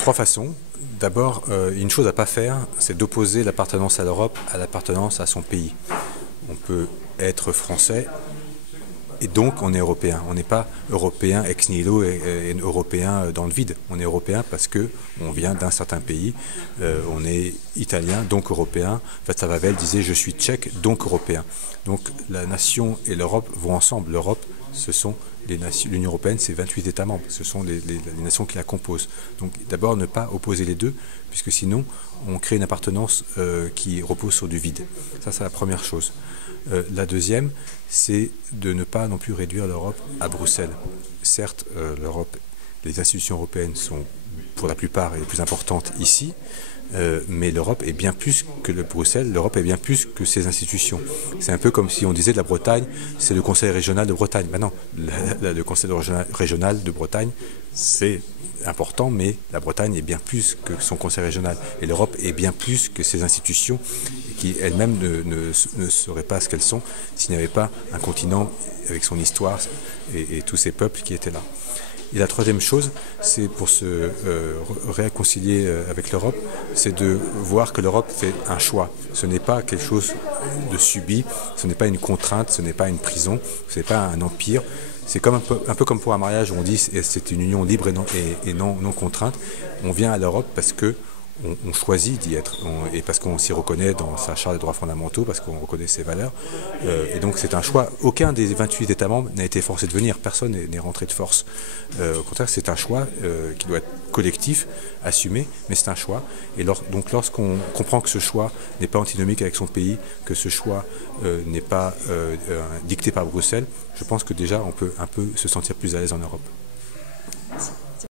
Trois façons. D'abord, une chose à ne pas faire, c'est d'opposer l'appartenance à l'Europe à l'appartenance à son pays. On peut être français et donc on est européen. On n'est pas européen ex nihilo et européen dans le vide. On est européen parce qu'on vient d'un certain pays. On est italien, donc européen. Václav Havel disait « je suis tchèque, donc européen ». Donc la nation et l'Europe vont ensemble. L'Europe, ce sont les nations. L'Union européenne, c'est 28 États membres. Ce sont les nations qui la composent. Donc d'abord, ne pas opposer les deux, puisque sinon, on crée une appartenance qui repose sur du vide. Ça, c'est la première chose. La deuxième, c'est de ne pas non plus réduire l'Europe à Bruxelles. Certes, l'Europe, les institutions européennes sont pour la plupart les plus importantes ici, mais l'Europe est bien plus que le Bruxelles, l'Europe est bien plus que ses institutions. C'est un peu comme si on disait de la Bretagne, c'est le Conseil régional de Bretagne. Ben non, le Conseil régional de Bretagne, c'est important, mais la Bretagne est bien plus que son Conseil régional. Et l'Europe est bien plus que ses institutions, qui elles-mêmes ne seraient pas ce qu'elles sont s'il n'y avait pas un continent avec son histoire et tous ces peuples qui étaient là. Et la troisième chose, c'est pour se réconcilier avec l'Europe, c'est de voir que l'Europe fait un choix. Ce n'est pas quelque chose de subi, ce n'est pas une contrainte, ce n'est pas une prison, ce n'est pas un empire. C'est comme un peu comme pour un mariage où on dit c'est une union libre et non contrainte. On vient à l'Europe parce que on choisit d'y être, et parce qu'on s'y reconnaît dans sa charte des droits fondamentaux, parce qu'on reconnaît ses valeurs. Et donc c'est un choix. Aucun des 28 États membres n'a été forcé de venir. Personne n'est rentré de force. Au contraire, c'est un choix qui doit être collectif, assumé, mais c'est un choix. Et donc lorsqu'on comprend que ce choix n'est pas antinomique avec son pays, que ce choix n'est pas dicté par Bruxelles, je pense que déjà on peut un peu se sentir plus à l'aise en Europe.